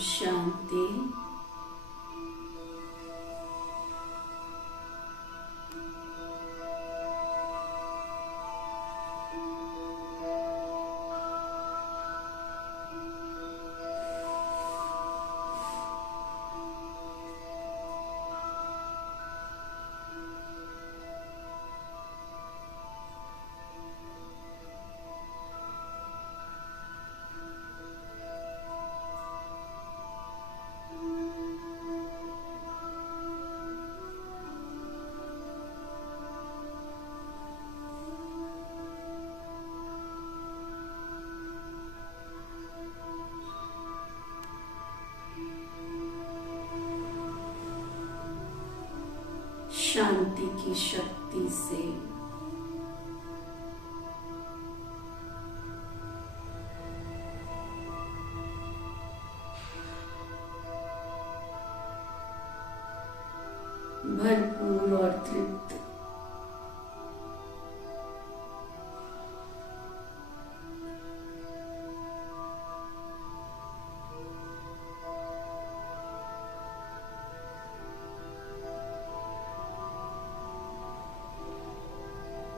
शांति। शांति की शक्ति से भरपूर और तृप्त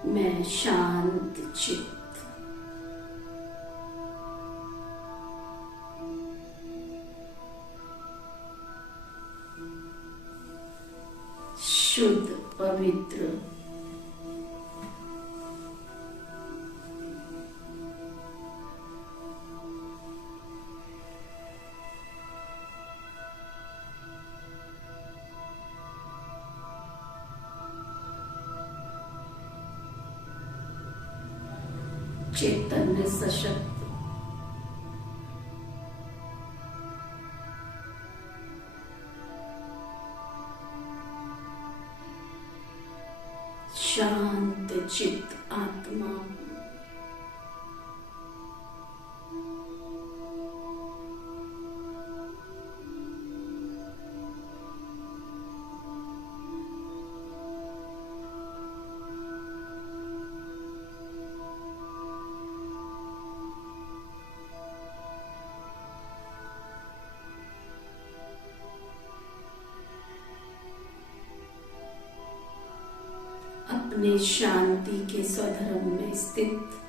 मैं शांत चित्त शुद्ध पवित्र चैतन्य सशक्त शांत चित्त आत्मा अपने शांति के स्वधर्म में स्थित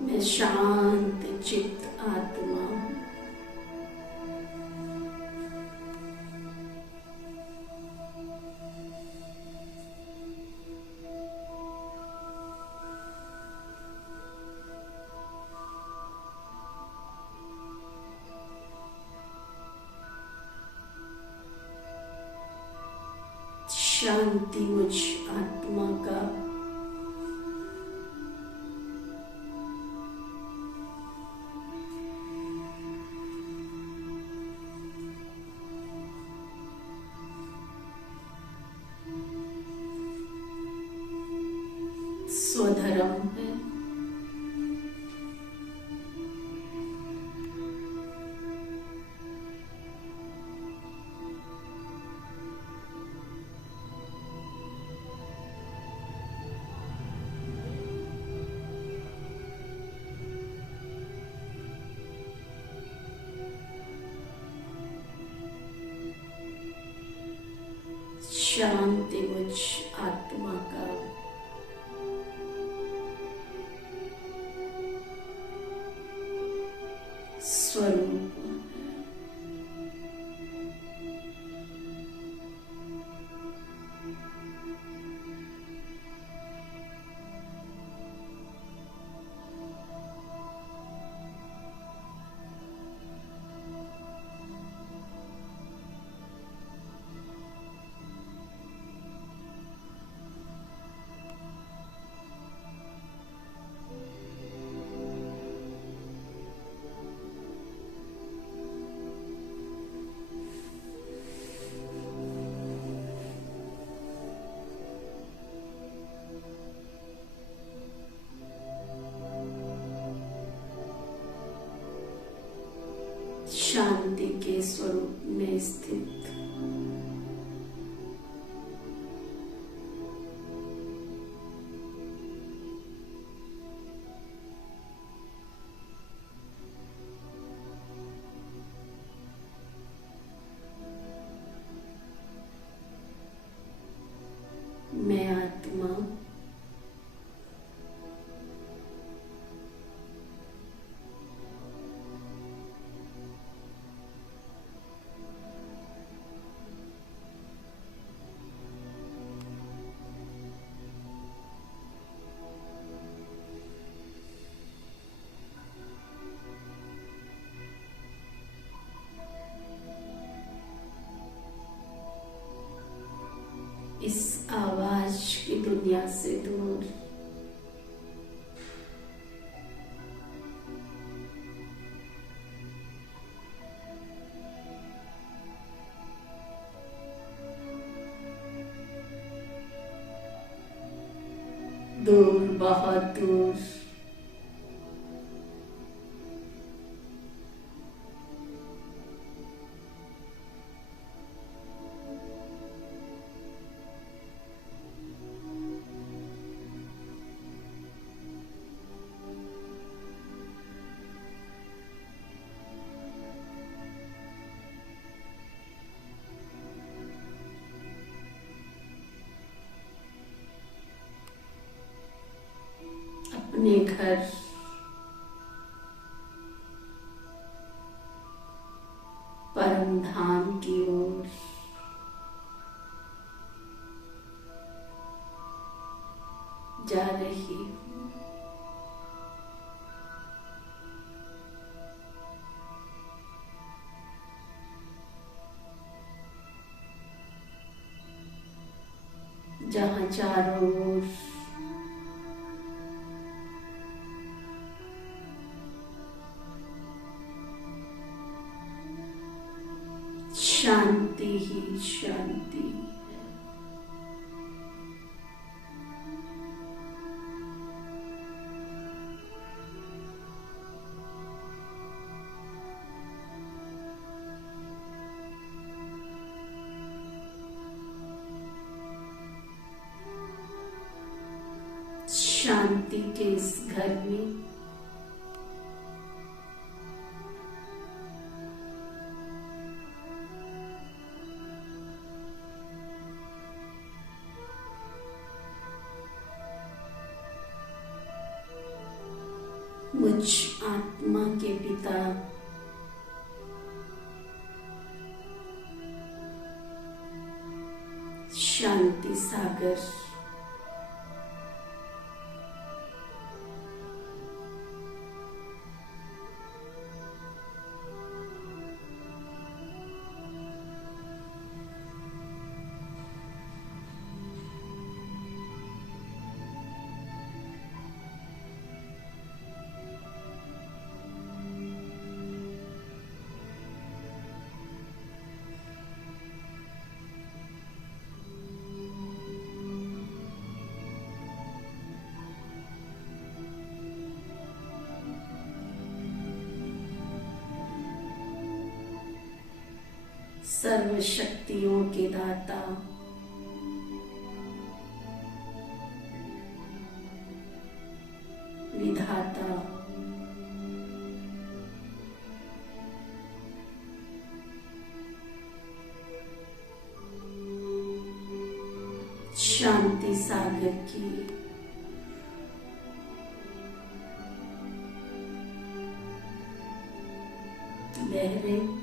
मैं शांत चित्त आत्मा शांति मुझ आत्मा का स्वधर्म है। शांति मुझ आत्मा का स्वरूप शांति के स्वरूप में स्थित। मैं आत्मा इस आवाज की दुनिया से दूर दूर, बहुत दूर अपने घर परम धाम की ओर जा रही हूँ। जहाँ चारों ओर शांति ही शांति है। शांति के इस घर में मुझ आत्मा के पिता शांति सागर सर्व शक्तियों के दाता विधाता शांति सागर की लहरें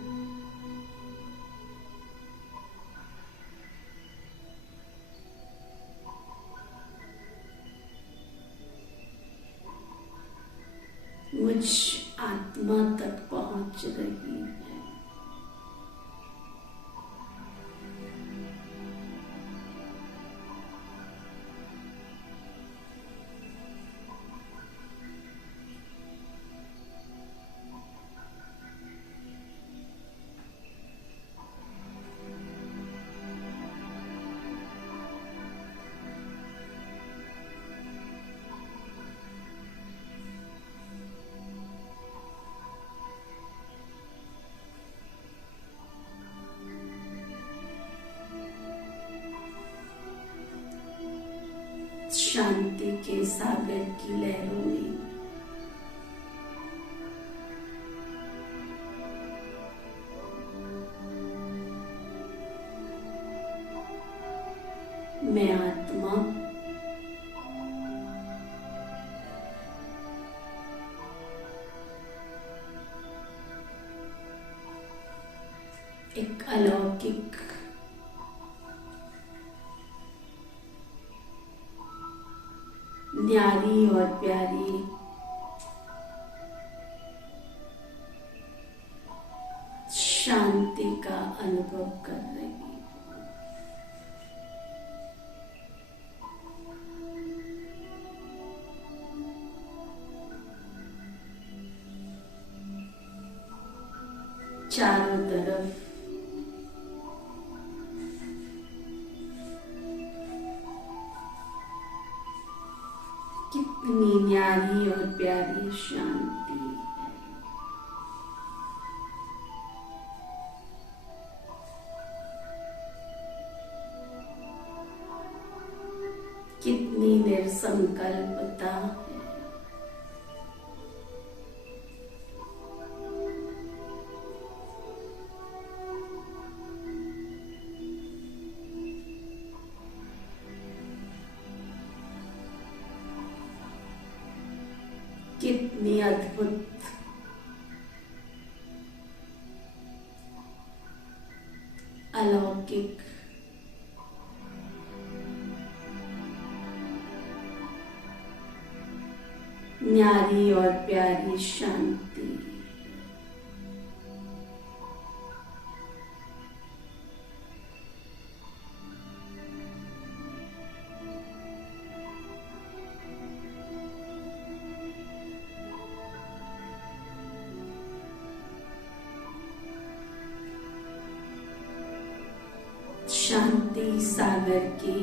मुझ आत्मा तक पहुंच रही है। शांति के सागर की लहरों में मैं आत्मा एक अलौकिक न्यारी और प्यारी शांति का अनुभव कर रही हूँ। चारों तरफ कितनी न्यारी और प्यारी शांति है। कितनी निर्संकल्पता है। कितनी अद्भुत अलौकिक न्यारी और प्यारी शांति। शांति सागर की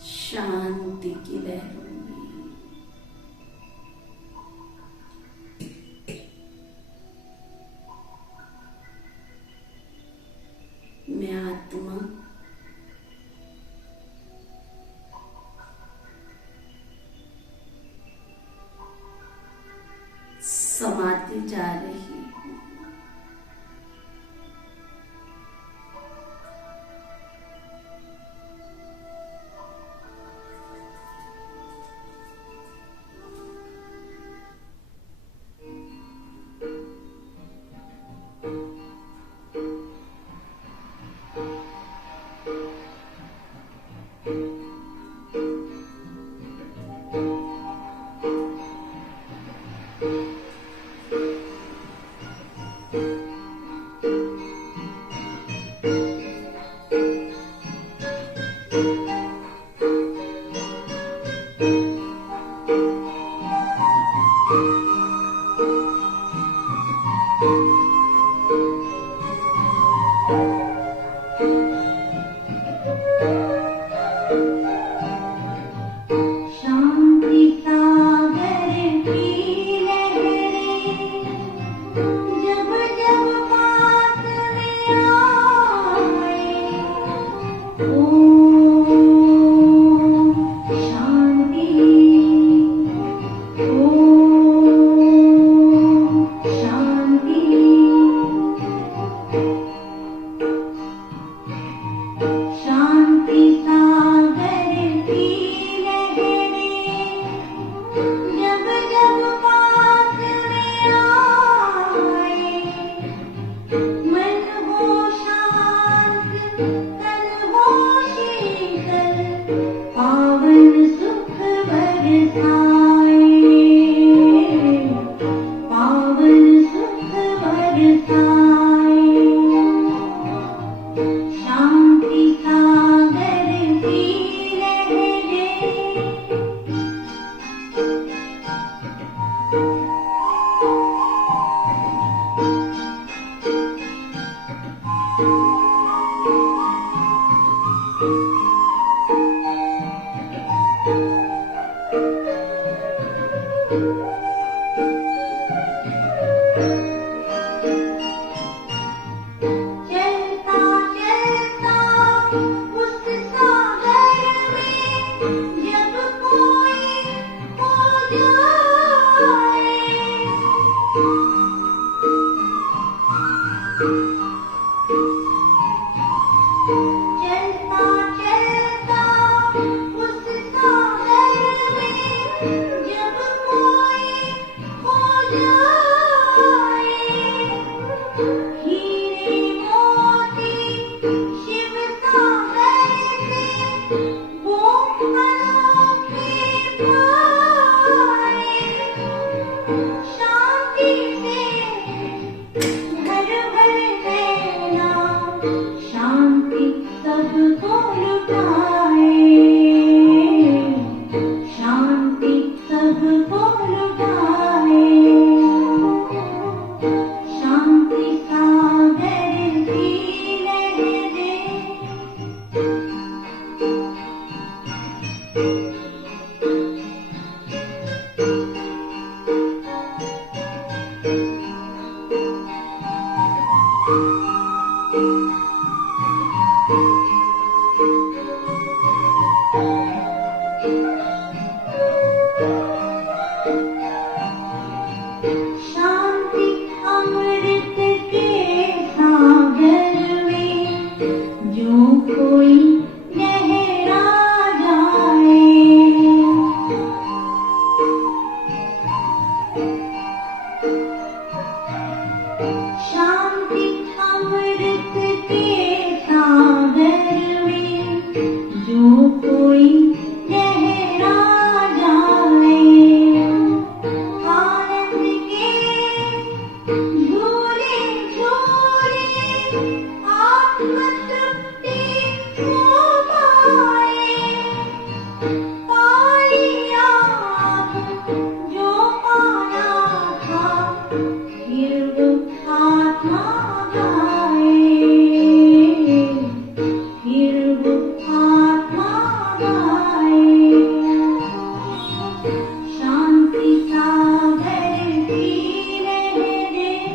शांति की लहरों में मैं आत्मा समाती जा रही हूँ। जो कोई गहरा जाए आनंद के झूले झूले आत्मतृप्ति को पाए। पालिया जो पाना था फिर वो आत्मा गाए, फिर वो आत्मा गाए। शांति सागर की लहरें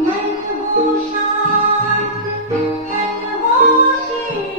मन हो शांत तन हो शीतल।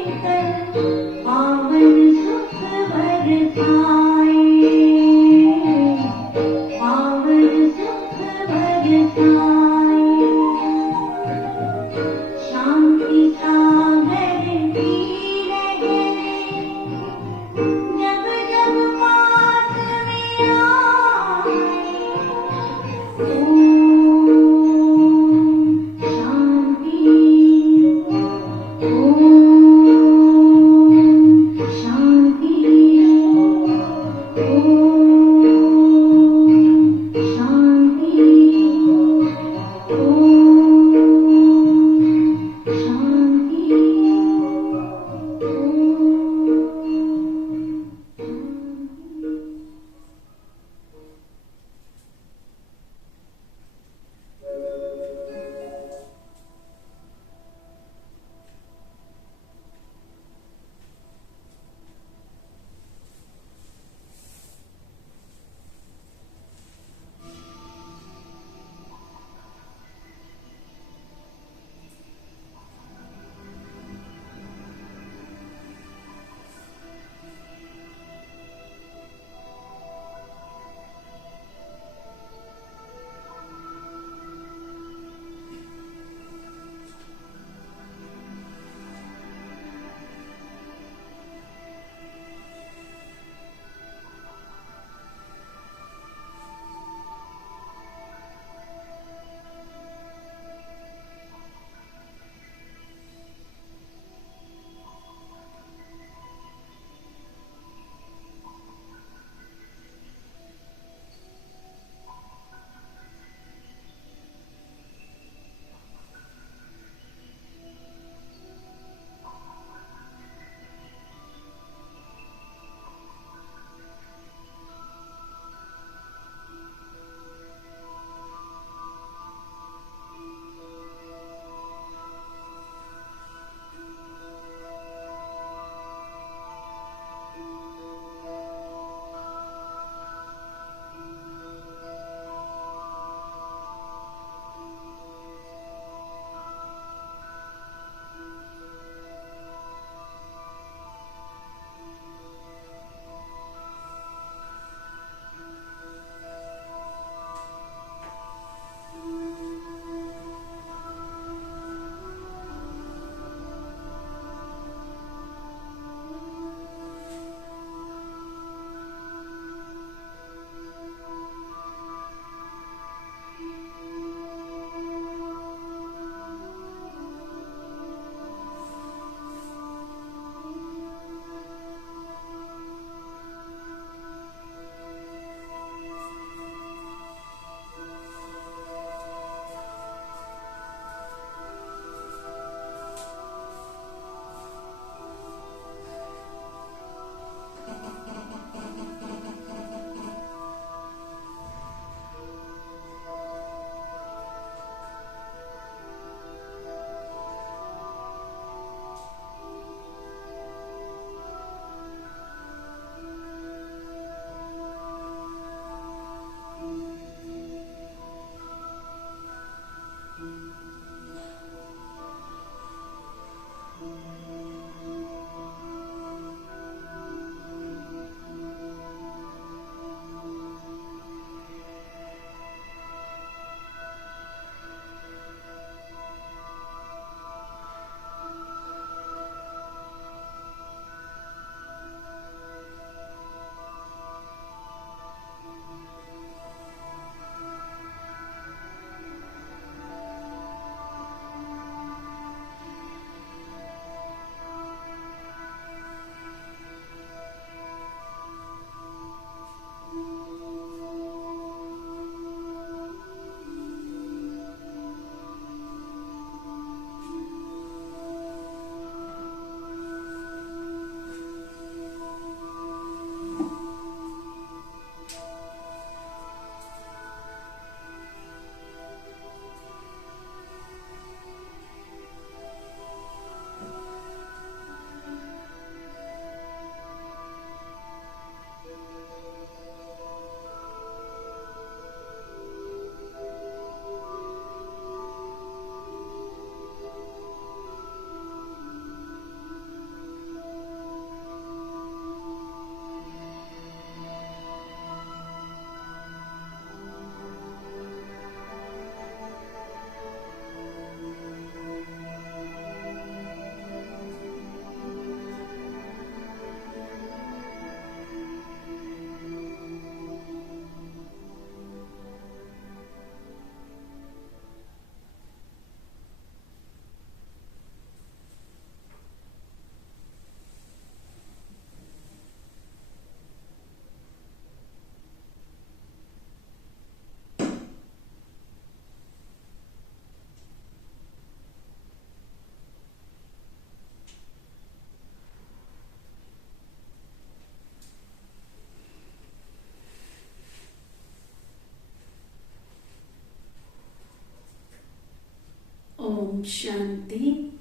शांति।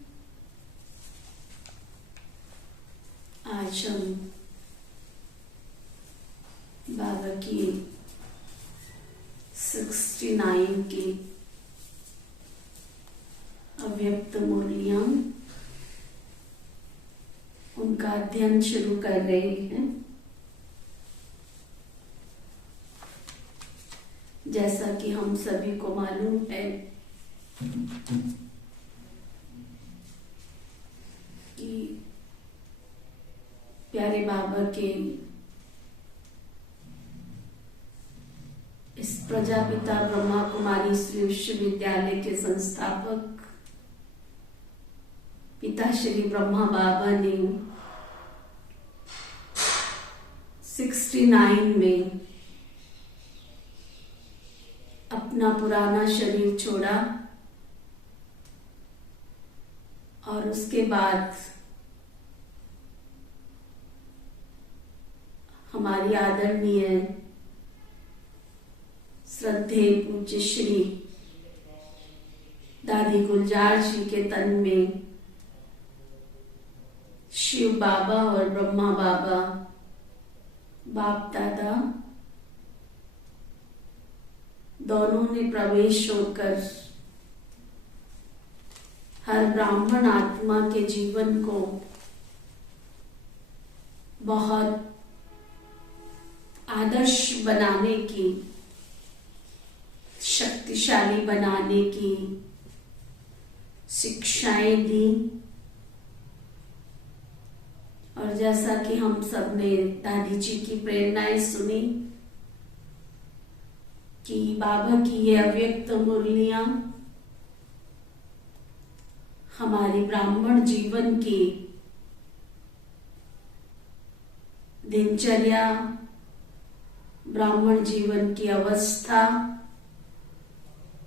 आज हम बाबा की 69 की अव्यक्त मुरलियां उनका अध्ययन शुरू कर रहे हैं। जैसा कि हम सभी को मालूम है कि प्यारे बाबा के इस प्रजापिता ब्रह्मा कुमारी श्री विश्वविद्यालय के संस्थापक पिता श्री ब्रह्मा बाबा ने 69 में अपना पुराना शरीर छोड़ा और उसके बाद हमारी आदरणीय श्रद्धेय पूज्य श्री दादी गुलजार जी के तन में शिव बाबा और ब्रह्मा बाबा बाप दादा दोनों ने प्रवेश होकर हर ब्राह्मण आत्मा के जीवन को बहुत आदर्श बनाने की, शक्तिशाली बनाने की शिक्षाएं दी। और जैसा कि हम सब ने दादी जी की प्रेरणाएं सुनी कि बाबा की ये अव्यक्त मुरलियां हमारे ब्राह्मण जीवन की दिनचर्या, ब्राह्मण जीवन की अवस्था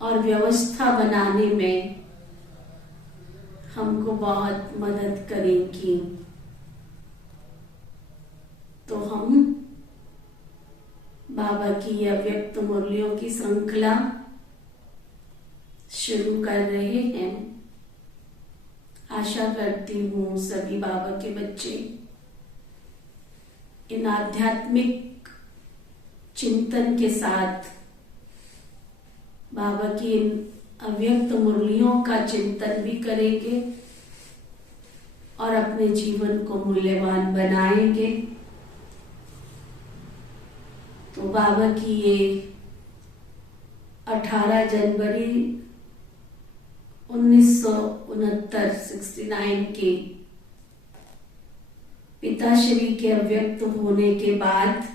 और व्यवस्था बनाने में हमको बहुत मदद करेगी। तो हम बाबा की अव्यक्त मुरलियों की श्रृंखला शुरू कर रहे हैं। आशा करती हूँ सभी बाबा के बच्चे इन आध्यात्मिक चिंतन के साथ बाबा की इन अव्यक्त मुरलियों का चिंतन भी करेंगे और अपने जीवन को मूल्यवान बनाएंगे। तो बाबा की ये 18 जनवरी 1969 के पिताश्री के अव्यक्त होने के बाद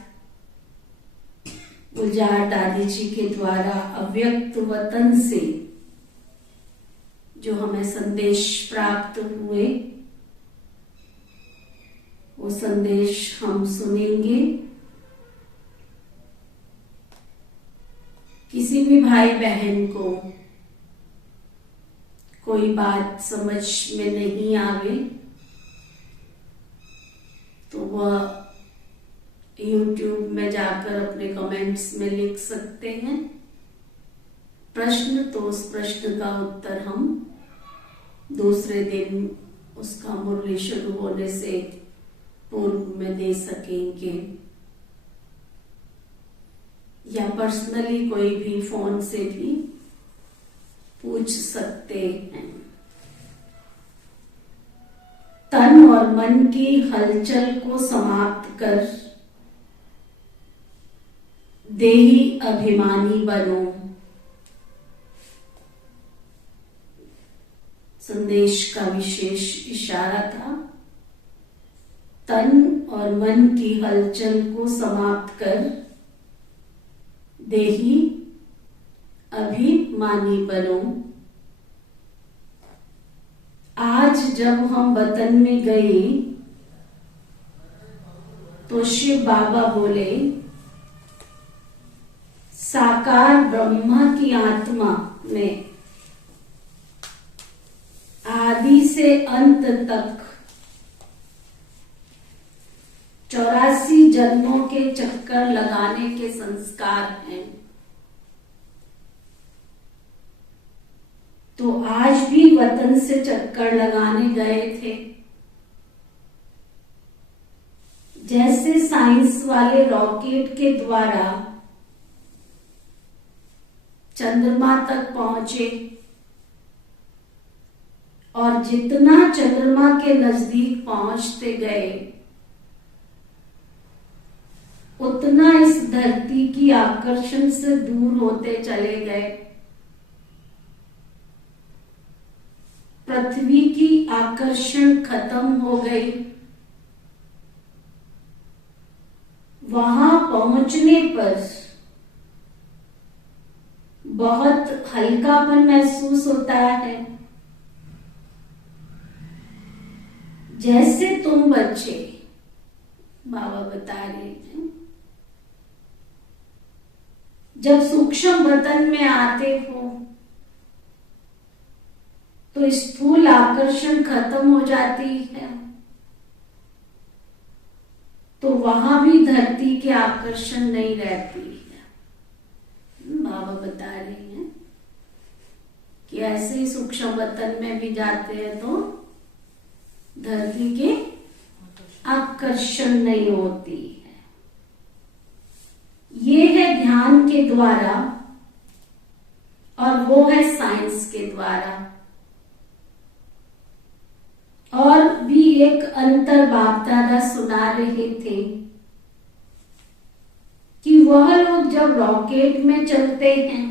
गुलजार दादी जी के द्वारा अव्यक्त वतन से जो हमें संदेश प्राप्त हुए, वो संदेश हम सुनेंगे। किसी भी भाई बहन को कोई बात समझ में नहीं आवे तो वह YouTube में जाकर अपने कमेंट्स में लिख सकते हैं प्रश्न। तो उस प्रश्न का उत्तर हम दूसरे दिन उसका मुरली शुरू होने से पूर्व में दे सकेंगे, या पर्सनली कोई भी फोन से भी पूछ सकते हैं। तन और मन की हलचल को समाप्त कर देही अभिमानी बनो। संदेश का विशेष इशारा था। तन और मन की हलचल को समाप्त कर देही अभिमानी बनो। आज जब हम वतन में गए तो शिव बाबा बोले, साकार ब्रह्मा की आत्मा में आदि से अंत तक 84 जन्मों के चक्कर लगाने के संस्कार हैं। तो आज भी वतन से चक्कर लगाने गए थे। जैसे साइंस वाले रॉकेट के द्वारा चंद्रमा तक पहुंचे और जितना चंद्रमा के नजदीक पहुंचते गए उतना इस धरती की आकर्षण से दूर होते चले गए। पृथ्वी की आकर्षण खत्म हो गई। वहां पहुंचने पर बहुत हल्कापन महसूस होता है। जैसे तुम बच्चे, बाबा बता रहे हैं, जब सूक्ष्म वतन में आते हो तो स्थूल आकर्षण खत्म हो जाती है, तो वहां भी धरती के आकर्षण नहीं रहती है। बाबा बता रहे हैं कि ऐसे ही सूक्ष्म वतन में भी जाते हैं तो धरती के आकर्षण नहीं होती है। ये है ध्यान के द्वारा और वो है साइंस के द्वारा। और भी एक अंतर बाप दादा सुना रहे थे कि वह लोग जब रॉकेट में चलते हैं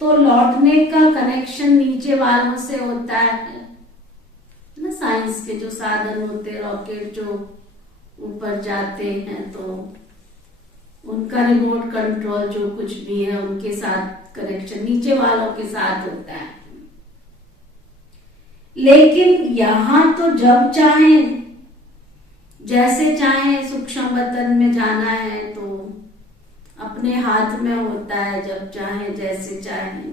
तो लौटने का कनेक्शन नीचे वालों से होता है ना। साइंस के जो साधन होते, रॉकेट जो ऊपर जाते हैं तो उनका रिमोट कंट्रोल जो कुछ भी है उनके साथ कनेक्शन नीचे वालों के साथ होता है। लेकिन यहां तो जब चाहें जैसे चाहें सूक्ष्म वतन में जाना है तो अपने हाथ में होता है। जब चाहें जैसे चाहें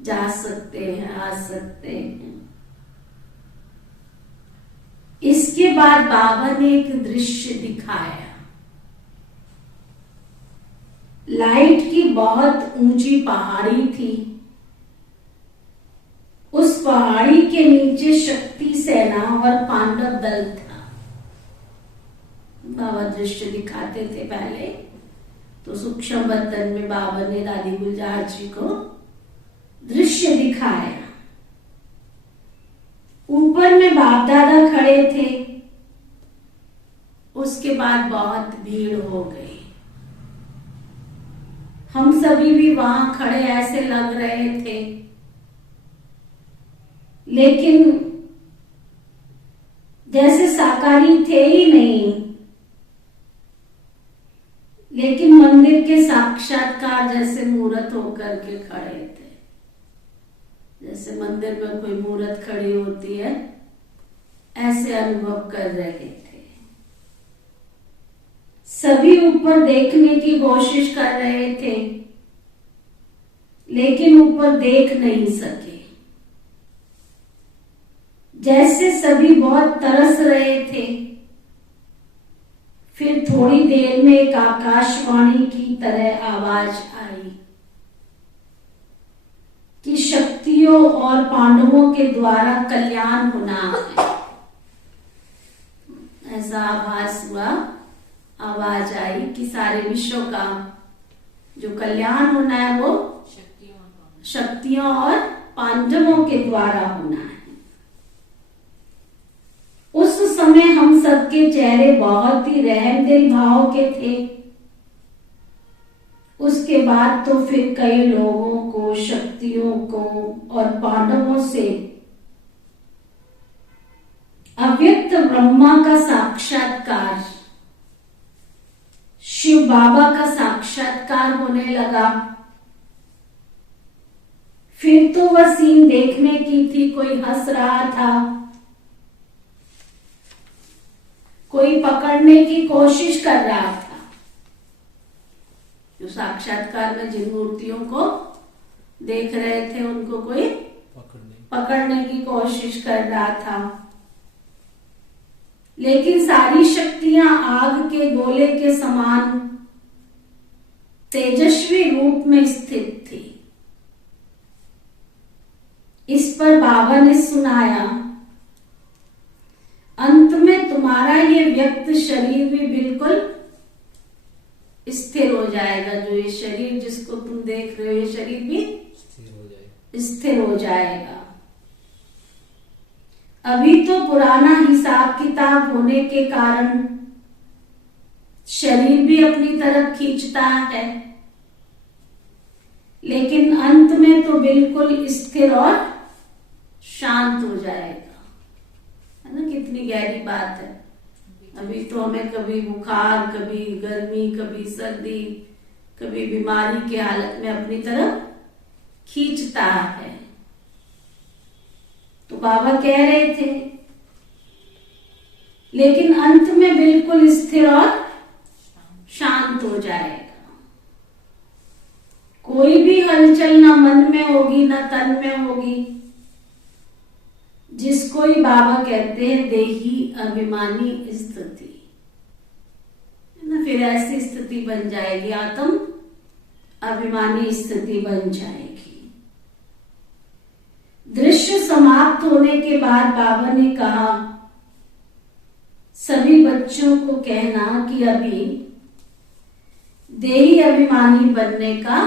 जा सकते हैं, आ सकते हैं। इसके बाद बाबा ने एक दृश्य दिखाया। लाइट की बहुत ऊंची पहाड़ी थी। उस पहाड़ी के नीचे शक्ति सेना और पांडव दल था। बाबा दृश्य दिखाते थे पहले तो सूक्ष्म वतन में बाबा ने दादी गुलजार जी को दृश्य दिखाया। ऊपर में बाप दादा खड़े थे। उसके बाद बहुत भीड़ हो गई। हम सभी भी वहां खड़े ऐसे लग रहे थे, लेकिन जैसे साकारी थे ही नहीं, लेकिन मंदिर के साक्षात्कार जैसे मूर्त होकर के खड़े थे। जैसे मंदिर में कोई मूर्त खड़ी होती है, ऐसे अनुभव कर रहे थे। सभी ऊपर देखने की कोशिश कर रहे थे, लेकिन ऊपर देख नहीं सके। जैसे सभी बहुत तरस रहे थे। फिर थोड़ी देर में एक आकाशवाणी की तरह आवाज आई कि शक्तियों और पांडवों के द्वारा कल्याण होना है। ऐसा आभास हुआ, आवाज आई कि सारे विश्व का जो कल्याण होना है वो शक्तियों और पांडवों के द्वारा होना है। उस समय हम सबके चेहरे बहुत ही रहमदिल भाव के थे। उसके बाद तो फिर कई लोगों को, शक्तियों को और पांडवों से अव्यक्त ब्रह्मा का साक्षात्कार, शिव बाबा का साक्षात्कार होने लगा। फिर तो वह सीन देखने की थी। कोई हंस रहा था, कोई पकड़ने की कोशिश कर रहा था। जो साक्षात्कार में जिन मूर्तियों को देख रहे थे उनको कोई पकड़ने की कोशिश कर रहा था। लेकिन सारी शक्तियां आग के गोले के समान तेजस्वी रूप में स्थित थी। इस पर बाबा ने सुनाया, अंत में तुम्हारा ये व्यक्त शरीर भी बिल्कुल स्थिर हो जाएगा। जो ये शरीर जिसको तुम देख रहे हो, ये शरीर भी स्थिर हो जाएगा। अभी तो पुराना हिसाब किताब होने के कारण शरीर भी अपनी तरफ खींचता है, लेकिन अंत में तो बिल्कुल स्थिर और शांत हो जाएगा। है ना, कितनी गहरी बात है। अभी तो हमें कभी बुखार, कभी गर्मी, कभी सर्दी, कभी बीमारी के हालत में अपनी तरफ खींचता है। तो बाबा कह रहे थे, लेकिन अंत में बिल्कुल स्थिर और शांत हो जाएगा। कोई भी हलचल ना मन में होगी ना तन में होगी, जिसको ही बाबा कहते हैं देही अभिमानी स्थिति। है ना, फिर ऐसी स्थिति बन जाएगी, आत्म अभिमानी स्थिति बन जाएगी। दृश्य समाप्त होने के बाद बाबा ने कहा, सभी बच्चों को कहना कि अभी देही अभिमानी बनने का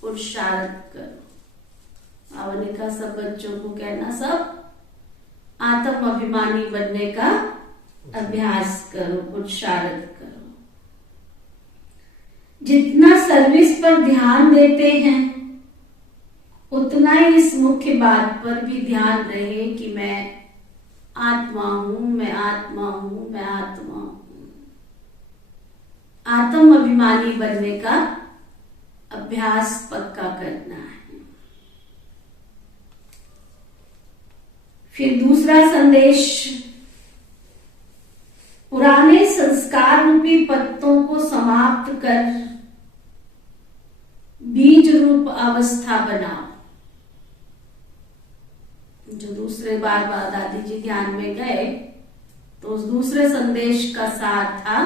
पुरुषार्थ करो। बाबा ने कहा सब बच्चों को कहना, सब आत्म अभिमानी बनने का अभ्यास करो, पुरुषार्थ करो। जितना सर्विस पर ध्यान देते हैं, उतना ही इस मुख्य बात पर भी ध्यान रहे कि मैं आत्मा हूं, मैं आत्मा हूं, मैं आत्मा हूं। आत्म अभिमानी बनने का अभ्यास पक्का करना है। फिर दूसरा संदेश, पुराने संस्कार रूपी पत्तों को समाप्त कर बीज रूप अवस्था बनाओ। जो दूसरे बार दादी जी ध्यान में गए तो उस दूसरे संदेश का सार था,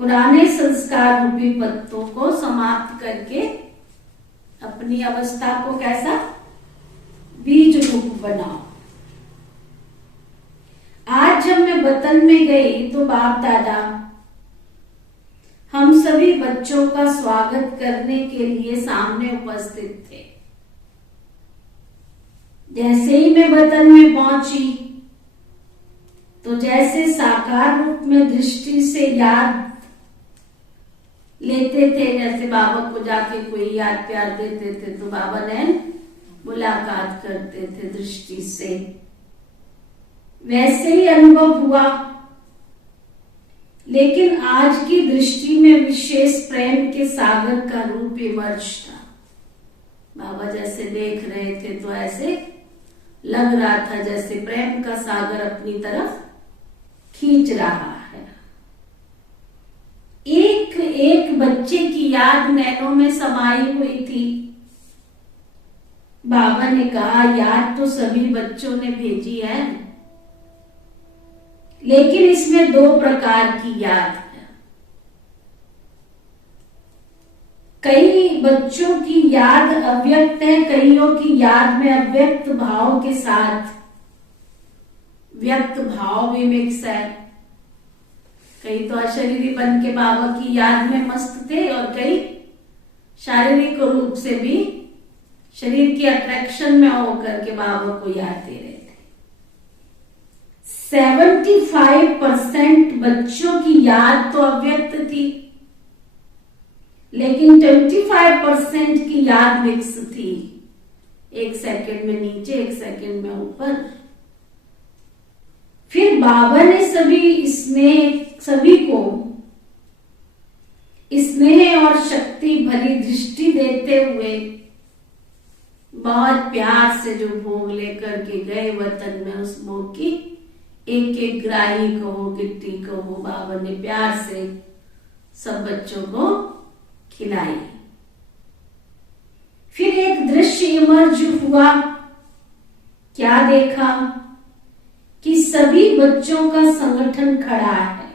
पुराने संस्कार रूपी पत्तों को समाप्त करके अपनी अवस्था को कैसा बीज रूप बनाओ। आज जब मैं वतन में गई तो बाप दादा हम सभी बच्चों का स्वागत करने के लिए सामने उपस्थित थे। जैसे ही मैं वतन में पहुंची तो जैसे साकार रूप में दृष्टि से याद लेते थे, जैसे बाबा को जाके कोई याद प्यार देते थे तो बाबा ने मुलाकात करते थे दृष्टि से, वैसे ही अनुभव हुआ। लेकिन आज की दृष्टि में विशेष प्रेम के सागर का रूप इमर्ज था। बाबा जैसे देख रहे थे तो ऐसे लग रहा था जैसे प्रेम का सागर अपनी तरफ खींच रहा है। एक एक बच्चे की याद नैनों में समाई हुई थी। बाबा ने कहा, याद तो सभी बच्चों ने भेजी है, लेकिन इसमें दो प्रकार की याद है। कई बच्चों की याद अव्यक्त है, कईयों की याद में अव्यक्त भाव के साथ व्यक्त भाव भी मिक्स है। कई तो अशरीरी बन के बाबा की याद में मस्त थे और कई शारीरिक रूप से भी शरीर की अट्रैक्शन में होकर के बाबा को याद दे रहे थे। 75% बच्चों की याद तो अव्यक्त थी, लेकिन 25% की याद मिक्स थी। 1 सेकंड में नीचे, 1 सेकंड में ऊपर। फिर बाबा ने सभी को स्नेह और शक्ति भरी दृष्टि देते हुए बहुत प्यार से जो भोग लेकर के गए वतन में, उस भोग की एक एक ग्राही कहो, गिट्टी कहो, बाबा ने प्यार से सब बच्चों को खिलाई। फिर एक दृश्य इमर्ज हुआ। क्या देखा कि सभी बच्चों का संगठन खड़ा है।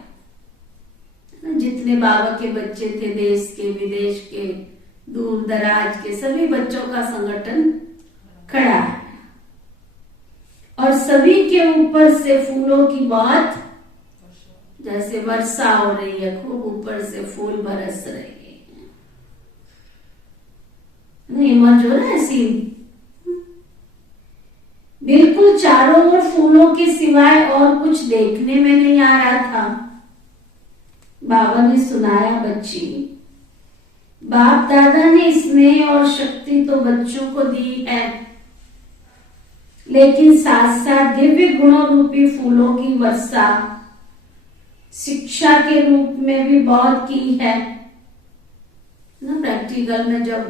जितने बाबा के बच्चे थे, देश के, विदेश के, दूर दराज के, सभी बच्चों का संगठन खड़ा है और सभी के ऊपर से फूलों की बहुत जैसे वर्षा हो रही है, खूब ऊपर से फूल बरस रहे हैं। इमर्ज हो रहा है सीन। बिल्कुल चारों ओर फूलों के सिवाय और कुछ देखने में नहीं आ रहा था। बाबा ने सुनाया, बच्ची, बाप दादा ने स्नेह और शक्ति तो बच्चों को दी है, लेकिन साथ साथ दिव्य गुणों रूपी फूलों की वर्षा शिक्षा के रूप में भी बहुत की है ना। प्रैक्टिकल में जब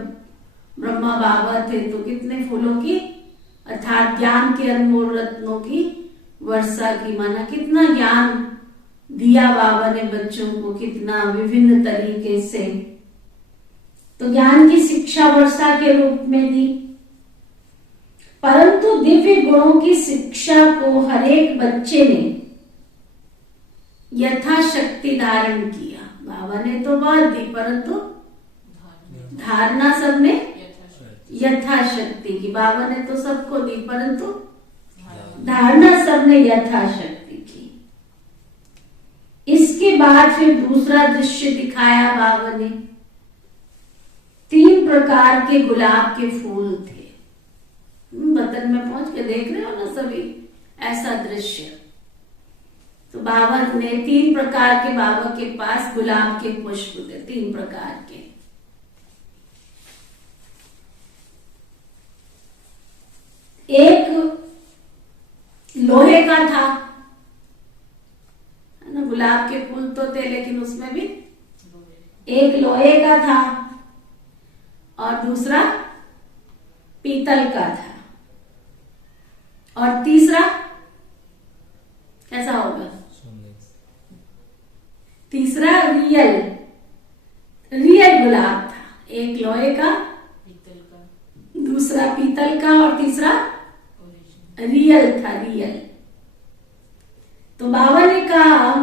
ब्रह्मा बाबा थे तो कितने फूलों की अर्थात ज्ञान के अनमोल रत्नों की वर्षा की, माना कितना ज्ञान दिया बाबा ने बच्चों को, कितना विभिन्न तरीके से। तो ज्ञान की शिक्षा वर्षा के रूप में दी, परंतु दिव्य गुणों की शिक्षा को हर एक बच्चे ने यथाशक्ति धारण किया। बाबा ने तो बहुत दी, परंतु धारणा सबने यथाशक्ति की। बाबा ने तो सबको दी, परंतु धारणा सबने यथाशक्ति की। इसके बाद फिर दूसरा दृश्य दिखाया बाबा ने। 3 प्रकार के गुलाब के फूल थे। वतन में पहुंच के देख रहे हो ना सभी ऐसा दृश्य। तो बाबा ने 3 प्रकार के, बाबा के पास गुलाब के पुष्प थे 3 प्रकार के। एक लोहे का था, है ना, गुलाब के फूल तो थे लेकिन उसमें भी एक लोहे का था और दूसरा पीतल का था और तीसरा कैसा होगा? तीसरा रियल गुलाब था। एक लोहे का, दूसरा पीतल का और तीसरा रियल था, रियल। तो बाबा ने कहा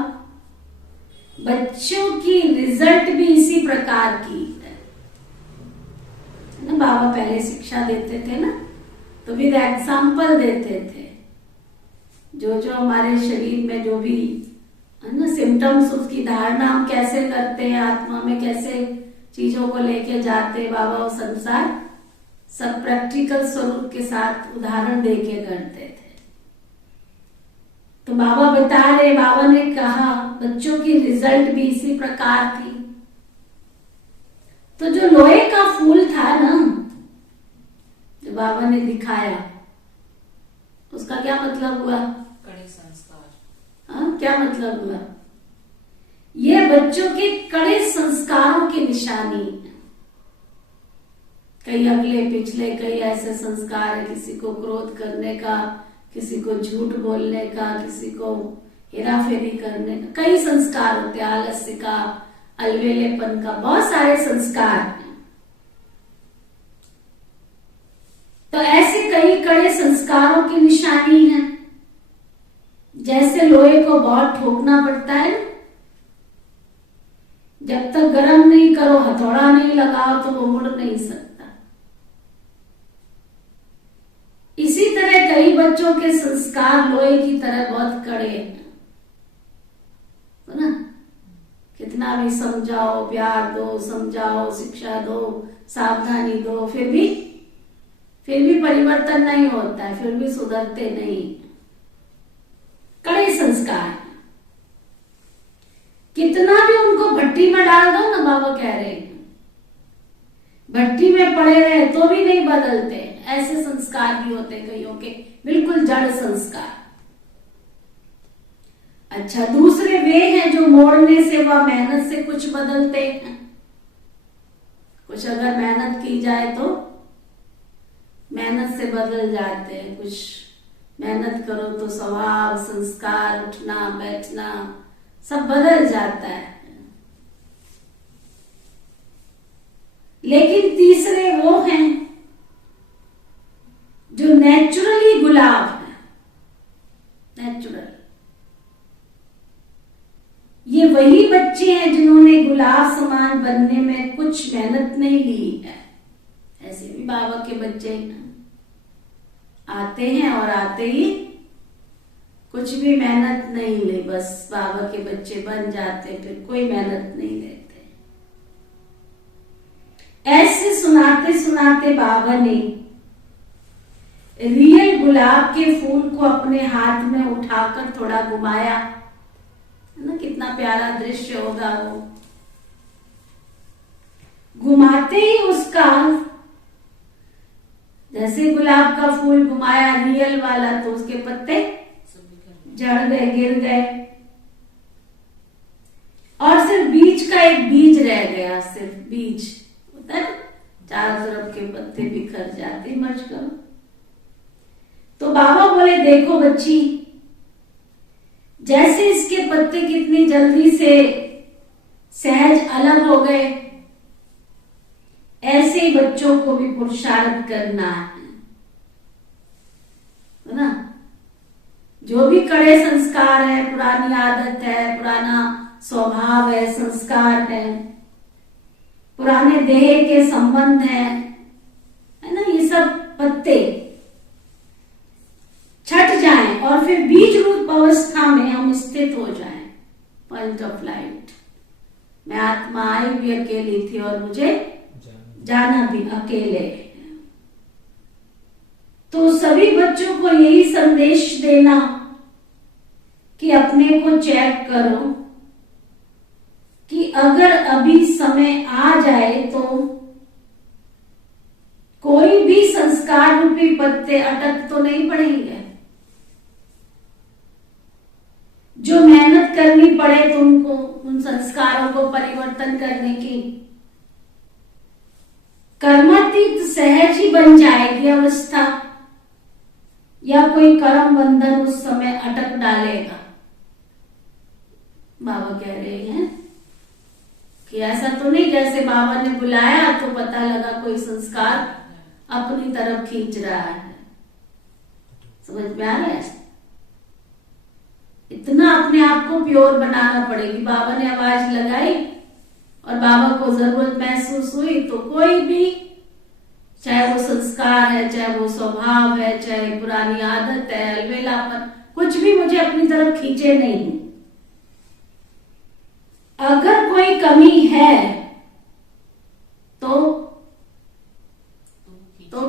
बच्चों की रिजल्ट भी इसी प्रकार की है ना। बाबा पहले शिक्षा देते थे ना, तो विद एग्जाम्पल देते थे। जो जो हमारे शरीर में जो भी है ना सिम्टम्स, उसकी धारणा हम कैसे करते हैं, आत्मा में कैसे चीजों को लेके जाते हैं, बाबा उस अनुसार सब प्रैक्टिकल स्वरूप के साथ उदाहरण देके करते थे। तो बाबा बता रहे, बाबा ने कहा बच्चों की रिजल्ट भी इसी प्रकार थी। तो जो लोहे का फूल था ना, जो बाबा ने दिखाया, उसका क्या मतलब हुआ? कड़े संस्कार। हाँ, क्या मतलब हुआ? ये बच्चों के कड़े संस्कारों की निशानी है। कई अगले पिछले कई ऐसे संस्कार है, किसी को क्रोध करने का, किसी को झूठ बोलने का, किसी को हेराफेरी करने का, कई संस्कार होते हैं, आलस्य का, अलवेलेपन का, बहुत सारे संस्कार हैं। तो ऐसे कई कड़े संस्कारों की निशानी है। जैसे लोहे को बहुत ठोकना पड़ता है, जब तक गर्म नहीं करो, हथौड़ा नहीं लगाओ तो वो मुड़ नहीं सकता। इसी तरह कई बच्चों के संस्कार लोहे की तरह बहुत कड़े हैं, है ना। कितना भी समझाओ, प्यार दो, समझाओ, शिक्षा दो, सावधानी दो, फिर भी परिवर्तन नहीं होता है, फिर भी सुधरते नहीं। कड़े संस्कार, कितना भी उनको भट्टी में डाल दो ना, बाबा कह रहे हैं भट्टी में पड़े रहे तो भी नहीं बदलते। ऐसे संस्कार भी होते कईयों के, बिल्कुल जड़ संस्कार। अच्छा, दूसरे वे हैं जो मोड़ने से व मेहनत से कुछ बदलते हैं। कुछ अगर मेहनत की जाए तो मेहनत से बदल जाते हैं। कुछ मेहनत करो तो स्वभाव, संस्कार, उठना बैठना सब बदल जाता है। लेकिन तीसरे वो हैं जो नेचुरली गुलाब है, नेचुरल। ये वही बच्चे हैं जिन्होंने गुलाब समान बनने में कुछ मेहनत नहीं ली है। ऐसे भी बाबा के बच्चे हैं। आते हैं और आते ही कुछ भी मेहनत नहीं ले, बस बाबा के बच्चे बन जाते, फिर कोई मेहनत नहीं लेते। ऐसे सुनाते सुनाते बाबा ने रियल गुलाब के फूल को अपने हाथ में उठाकर थोड़ा घुमाया, है ना, कितना प्यारा दृश्य होगा वो। घुमाते ही उसका, जैसे गुलाब का फूल घुमाया रियल वाला, तो उसके पत्ते झड़ गए, गिर गए, और सिर्फ बीज का एक बीज रह गया। सिर्फ बीज होता है, चारों तरफ के पत्ते बिखर जाते, मच कर। तो बाबा बोले, देखो बच्ची, जैसे इसके पत्ते कितनी जल्दी से सहज अलग हो गए, ऐसे ही बच्चों को भी पुरुषार्थ करना है ना। जो भी कड़े संस्कार है, पुरानी आदत है, पुराना स्वभाव है, संस्कार है, पुराने देह के संबंध है ना, ये सब पत्ते छट जाएं और फिर बीज रूप अवस्था में हम स्थित हो जाएं, पॉइंट ऑफ लाइट। मैं आत्मा आई भी अकेली थी और मुझे जाना भी अकेले। तो सभी बच्चों को यही संदेश देना कि अपने को चेक करो कि अगर अभी समय आ जाए तो कोई भी संस्कार रूपी पत्ते अटक तो नहीं पड़ेंगे। जो मेहनत करनी पड़े तुमको उन संस्कारों को परिवर्तन करने की, कर्मातीत सहज ही बन जाएगी अवस्था, या कोई कर्म बंधन उस समय अटक डालेगा। बाबा कह रहे हैं कि ऐसा तो नहीं जैसे बाबा ने बुलाया तो पता लगा कोई संस्कार अपनी तरफ खींच रहा है। समझ में आ रहा है? इतना अपने आप को प्योर बनाना पड़ेगी। बाबा ने आवाज लगाई और बाबा को जरूरत महसूस हुई तो कोई भी, चाहे वो संस्कार है, चाहे वो स्वभाव है, चाहे पुरानी आदत है, अलबेलापन, कुछ भी मुझे अपनी तरफ खींचे नहीं। अगर कोई कमी है तो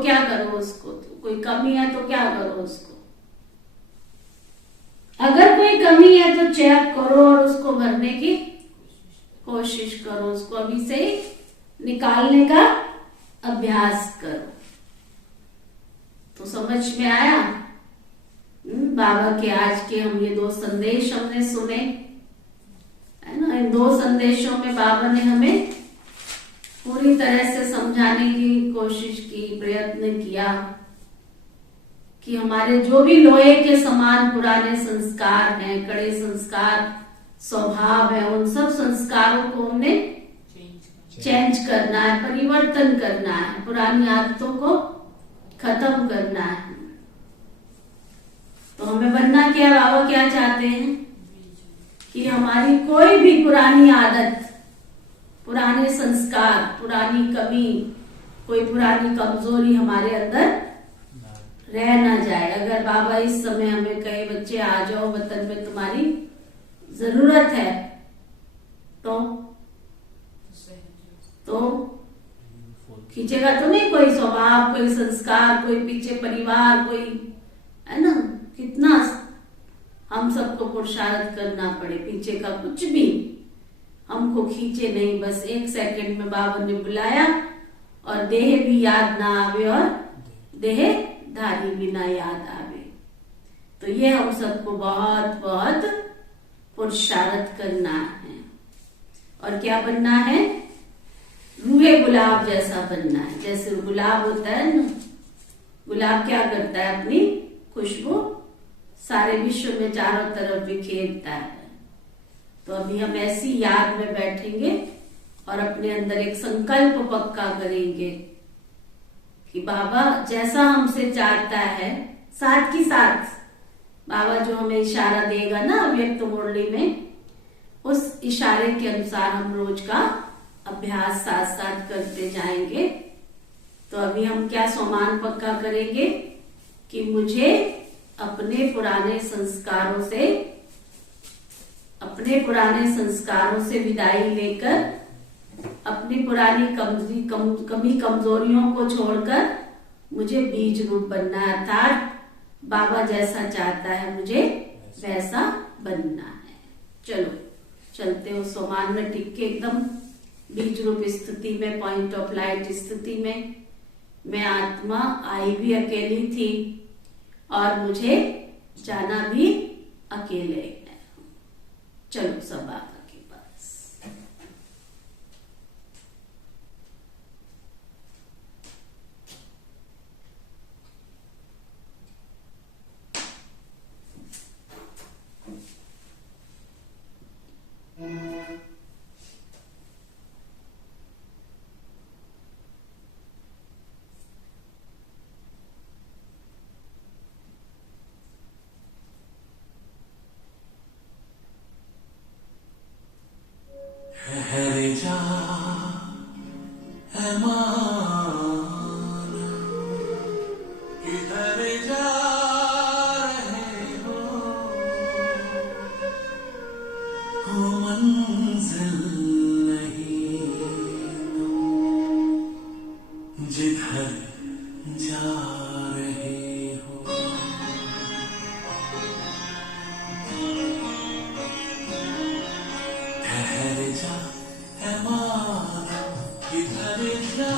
क्या करो उसको, तो कोई कमी है तो क्या करो उसको। अगर कोई कमी है तो चेक करो और उसको भरने की कोशिश करो, उसको अभी से निकालने का अभ्यास करो। तो समझ में आया? बाबा के आज के हम ये 2 संदेश हमने सुने, है ना। इन 2 संदेशों में बाबा ने हमें पूरी तरह से समझाने की कोशिश की, प्रयत्न किया कि हमारे जो भी लोहे के समान पुराने संस्कार हैं, कड़े संस्कार, स्वभाव है, उन सब संस्कारों को हमने चेंज करना है, परिवर्तन करना है, पुरानी आदतों को खत्म करना है। तो हमें बनना क्या, बाबा क्या चाहते हैं कि हमारी कोई भी पुरानी आदत, पुराने संस्कार, पुरानी कमी, कोई पुरानी कमजोरी हमारे अंदर रह ना जाए। अगर बाबा इस समय हमें कहे बच्चे आ जाओ, वतन में तुम्हारी जरूरत है, तो खींचेगा तो नहीं कोई स्वभाव, कोई संस्कार, कोई पीछे परिवार, कोई, है ना। कितना हम सबको पुरुषार्थ करना पड़े, पीछे का कुछ भी हमको खींचे नहीं। बस 1 सेकंड में बाबा ने बुलाया और देह भी याद ना आवे और देह धारी भी ना याद आवे। तो ये हम सबको बहुत बहुत पुरुषार्थ करना है। और क्या बनना है? रूहे गुलाब जैसा बनना है। जैसे गुलाब होता है ना, गुलाब क्या करता है, अपनी खुशबू सारे विश्व में चारों तरफ बिखेरता है। तो अभी हम ऐसी याद में बैठेंगे और अपने अंदर एक संकल्प पक्का करेंगे कि बाबा जैसा हमसे चाहता है, साथ ही साथ बाबा जो हमें इशारा देगा ना अव्यक्त मुरली में, उस इशारे के अनुसार हम रोज का अभ्यास साथ साथ करते जाएंगे। तो अभी हम क्या स्वमान पक्का करेंगे कि मुझे अपने पुराने संस्कारों से विदाई लेकर अपनी पुरानी कमी कमजोरियों को छोड़कर मुझे बीज रूप बनना है, अर्थात बाबा जैसा चाहता है मुझे वैसा बनना है। चलो चलते हो सोमान में टिक के एकदम बीज रूप स्थिति में, पॉइंट ऑफ लाइट स्थिति में। मैं आत्मा आई भी अकेली थी और मुझे जाना भी अकेले है। चलो सब बाबा के पास। ठहर जा है माना, किधर जा रहे हो मंजिल नहीं तुम जिधर जा रहे हो। ठहर जा है माना, किधर जा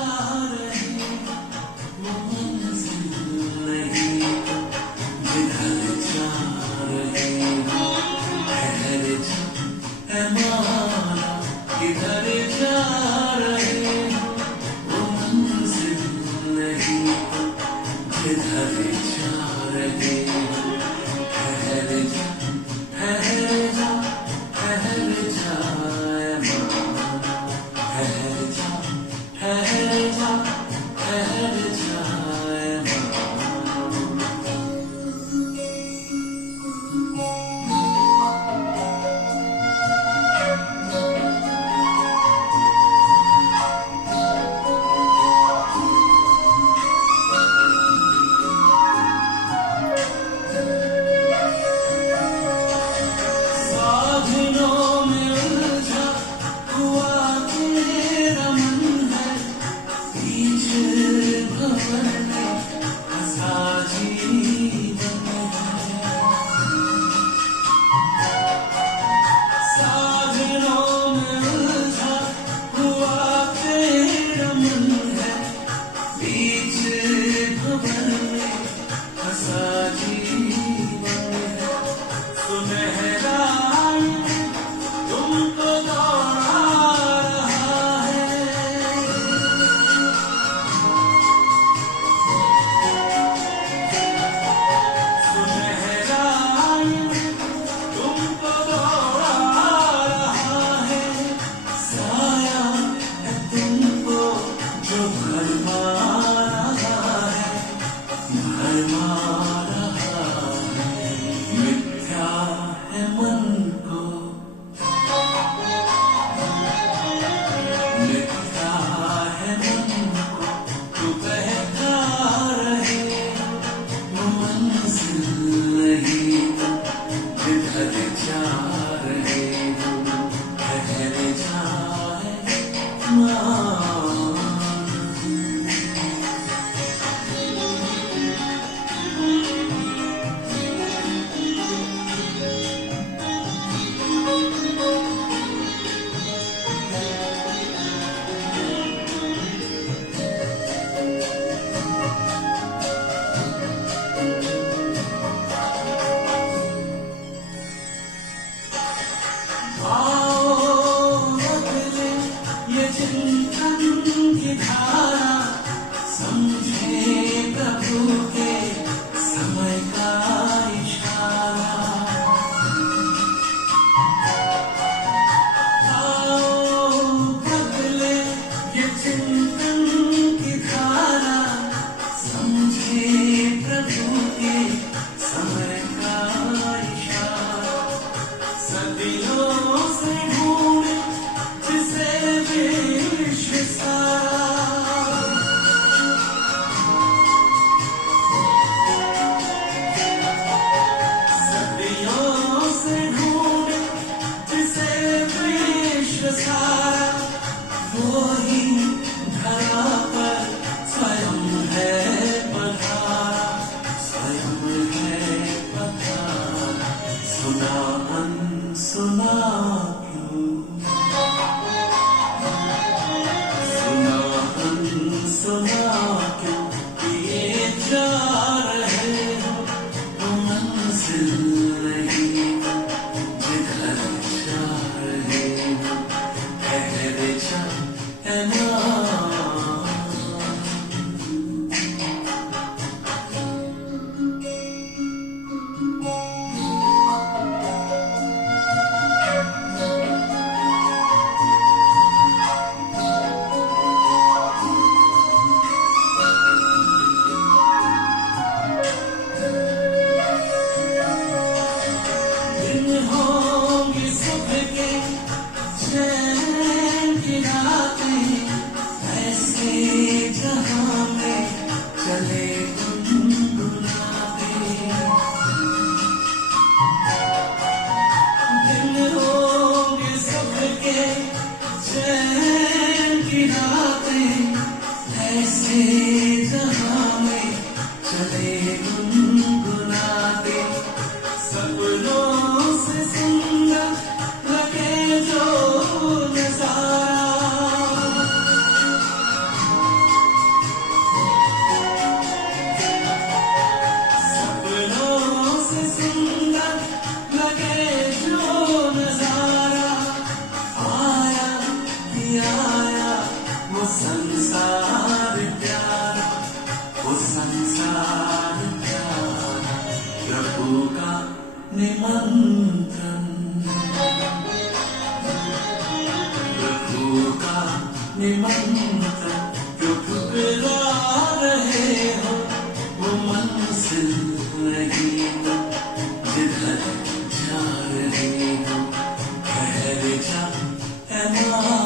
रहे हो मंजिल नहीं जिधर जा रहे हो। ठहर जा है माना, किधर जा रहे हो मंजिल नहीं जिधर जा रहे हो। ठहर जा ठहर जा ठहर जा ठहर जा ठहर जा ठहर जा। साधनों में उलझा हुआ तेरा मन है, बीच भंवर में हंसा जीवन है। साधनों में उलझा हुआ तेरा मन है, बीच भंवर में हंसा जीवन है। सुनहरा तुमको दौड़ा रहा है, सुनहरा तुमको दौड़ा रहा है। साया है तुमको जो भरमा रहा है, भरमा रहा है। मिथ्या है मन सुना अनसुना क्यों, सुना अनसुना क्यों किए जा रहे हो, वो मंजिल नहीं जिधर जा रहे हो, ठहर जा है ना। दिन होंगे सुबह के चैन की रातें, ऐसे जहां में चले गुनगुनाते। दिन होंगे सुबह के चैन की रातें, ऐसे जहां में चले गुनगुनाते। सपनों से सुंदर लगे जो नजारा, सपनों से सुंदर लगे जो नजारा, आया कि आया वो संसार प्यारा, वो संसार प्यारा, प्रभु का निमंत्रण, प्रभु का निमंत्रण, जो ठुकरा रहे हो वो मंजिल नहीं तो जिधर जा रहे हो, ठहर जा है ना।